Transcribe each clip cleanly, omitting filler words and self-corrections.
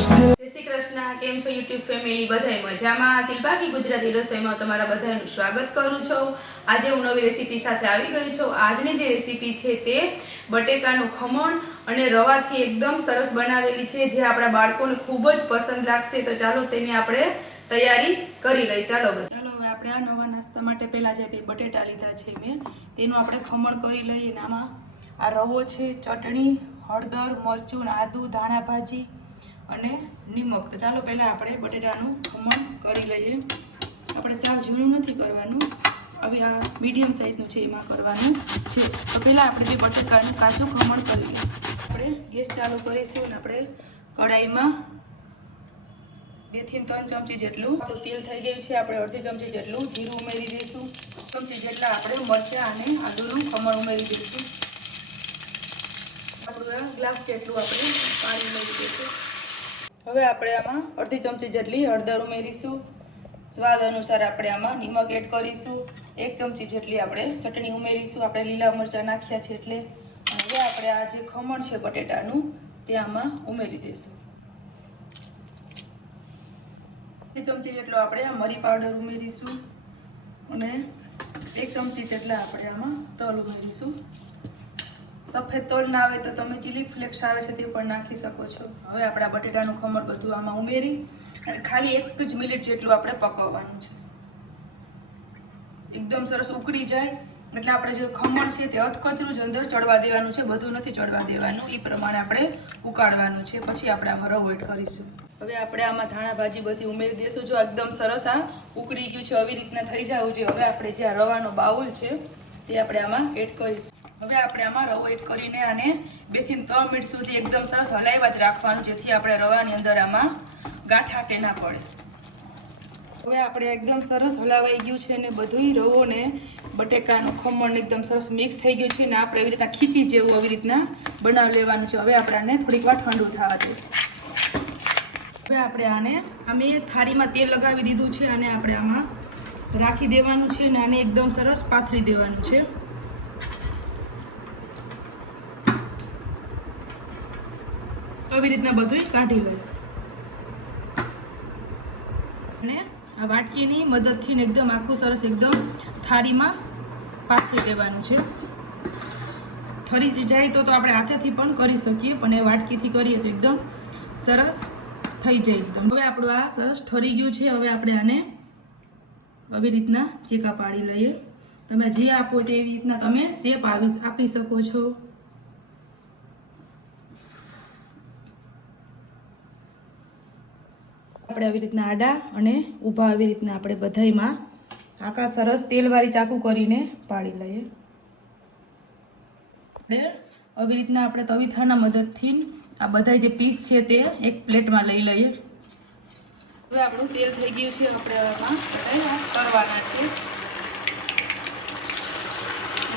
જય શ્રી કૃષ્ણ, કેમ છો YouTube ફેમિલી? બધાય મજામાં? શિલ્પા કી ગુજરાતી રસોઈમાં તમારા બધાનું સ્વાગત કરું છું. આજે હું નવી રેસીપી સાથે આવી ગઈ છું. આજની જે રેસીપી છે તે બટેકાનું ખમણ અને રવાથી એકદમ સરસ બનાવેલી છે, જે આપણા બાળકોને ખૂબ જ પસંદ લાગશે. તો ચાલો તેની આપણે તૈયારી કરી લઈએ. ચાલો હવે આપણે આ નવા નાસ્તા માટે પહેલા જે બટેટા લીધા છે મેં, તેનું આપણે ખમણ કરી લઈએ. આમાં આ રવો છે, ચટણી, હળદર, મરચું, આદુ, ધાણા ભાજી અને નિમક. તો ચાલો પહેલા આપણે બટેટાનું ખમણ કરી લઈએ. આપણે સાવ ઝીણું નથી કરવાનું, હવે આ મીડિયમ સાઈઝનું છે એમાં કરવાનું છે. તો પહેલા આપણે જે બટેટાનું કાચું ખમણ કરી લઈએ. આપણે ગેસ ચાલુ કરીશું અને આપણે કઢાઈમાં 2 થી 3 ચમચી જેટલું આપણું તેલ થઈ ગયું છે. આપણે અડધી ચમચી જેટલું જીરું ઉમેરી દઈશું. ચમચી જેટલા આપણે મરચાં અને આદુનું ખમણ ઉમેરી દઈશું. આપણું ગ્લાસ જેટલું આપણે પાણી ઉમેરી દઈશું. હવે આપણે આમાં અડધી ચમચી જેટલી હળદર ઉમેરીશું. સ્વાદ અનુસાર આપણે આમાં નિમક એડ કરીશું. 1 ચમચી જેટલી આપણે ચટણી ઉમેરીશું. આપણે લીલા મરચાં નાખ્યા છે એટલે. હવે આપણે આ જે ખમણ છે બટેટાનું તે આમાં ઉમેરી દઈશું. 1 ચમચી જેટલો આપણે આ મરી પાવડર ઉમેરીશું અને 1 ચમચી જેટલા આપણે આમાં તલ ઉમેરીશું. સફેદ તલ ના આવે તો તમે ચીલી ફ્લેક્સ આવે છે તે પણ નાખી શકો છો. હવે આપણે આ બટેટાનું ખમણ બધું આમાં ઉમેરી અને ખાલી 1 જ મિનિટ જેટલું આપણે પકવવાનું છે. એકદમ સરસ ઉકળી જાય એટલે આપણે જે ખમણ છે તે અધકચરું જ અંદર ચડવા દેવાનું છે, બધું નથી ચડવા દેવાનું. એ પ્રમાણે આપણે ઉકાળવાનું છે. પછી આપણે આમાં રવો એડ કરીશું. હવે આપણે આમાં ધાણા ભાજી બધી ઉમેરી દઈશું. જો એકદમ સરસ આ ઉકળી ગયું છે, આવી રીતના થઈ જવું જોઈએ. હવે આપણે જે આ રવાનો બાઉલ છે તે આપણે આમાં એડ કરીશું. હવે આપણે આમાં રવો એડ કરીને આને 2 થી 3 મિનિટ સુધી એકદમ સરસ હલાવ્યા જ રાખવાનું, જેથી આપણે રવાની અંદર આમાં ગાંઠા કે ના પડે. હવે આપણે એકદમ સરસ હલાવાઈ ગયું છે અને બધુંય રવો ને બટેકાનું ખમણ એકદમ સરસ મિક્સ થઈ ગયું છે. ને આપણે એવી રીતના ખીચી જેવું આવી રીતના બનાવી લેવાનું છે. હવે આપણે આને થોડીક વાર ઠંડુ થવા દઈએ. હવે આપણે આને અમે થાળીમાં તેલ લગાવી દીધું છે અને આપણે આમાં રાખી દેવાનું છે અને આને એકદમ સરસ પાથરી દેવાનું છે. આવી રીતના બધું કાઢી લઈએ અને આ વાટકીની મદદથી એકદમ આખું સરસ એકદમ થાળીમાં પાથરી દેવાનું છે. ઠરી જાય તો આપણે હાથેથી પણ કરી શકીએ, પણ એ વાટકીથી કરીએ તો એકદમ સરસ થઈ જાય એકદમ. હવે આપણું આ સરસ ઠરી ગયું છે. હવે આપણે આને આવી રીતના ચેકા પાડી લઈએ. તમે જે આપો તેવી રીતના તમે શેપ આપી શકો છો. આપણે આવી રીતના આડા અને ઊભા આવી રીતના આપણે બધાયમાં આખા સરસ તેલવાળી ચાકુ કરીને પાડી લઈએ. આપણે આવી રીતના આપણે તવીથાના મદદથી આ બધા જે પીસ છે તે એક પ્લેટમાં લઈ લઈએ. હવે આપણું તેલ થઈ ગયું છે. આપણે આમાં કરવાના છે.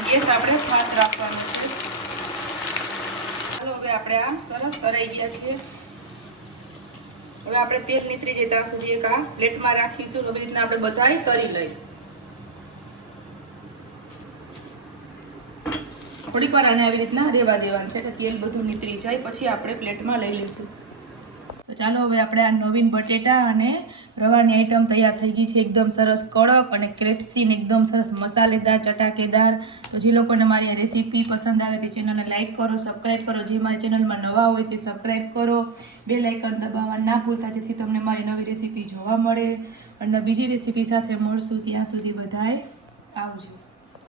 ગેસ આપણે ફાસ્ટ રાખવાનો છે. હવે આપણે આ સરસ તરાઈ ગયા છે. હવે આપણે તેલ નીતરી જાય ત્યાં સુધી એક આ પ્લેટમાં રાખીશું. આવી રીતના આપણે બધાય તરી લઈએ. થોડીક વાર આને આવી રીતના રેવા દેવાનું છે એટલે તેલ બધું નીતરી જાય, પછી આપણે પ્લેટમાં લઈ લઈશું. તો ચાલો હવે આપણે આ નવીન બટેટા અને રવાની આઈટમ તૈયાર થઈ ગઈ છે. એકદમ સરસ કડક અને ક્રિસ્પી ને એકદમ સરસ મસાલેદાર ચટાકેદાર. તો જે લોકોને મારી આ રેસીપી પસંદ આવે તે ચેનલને લાઇક કરો, સબસ્ક્રાઈબ કરો. જે મારી ચેનલમાં નવા હોય તે સબસ્ક્રાઈબ કરો. બેલ આઇકન દબાવવા ના ભૂલતા, જેથી તમને મારી નવી રેસીપી જોવા મળે. અને બીજી રેસીપી સાથે મળશું. ત્યાં સુધી બધાએ આવજો.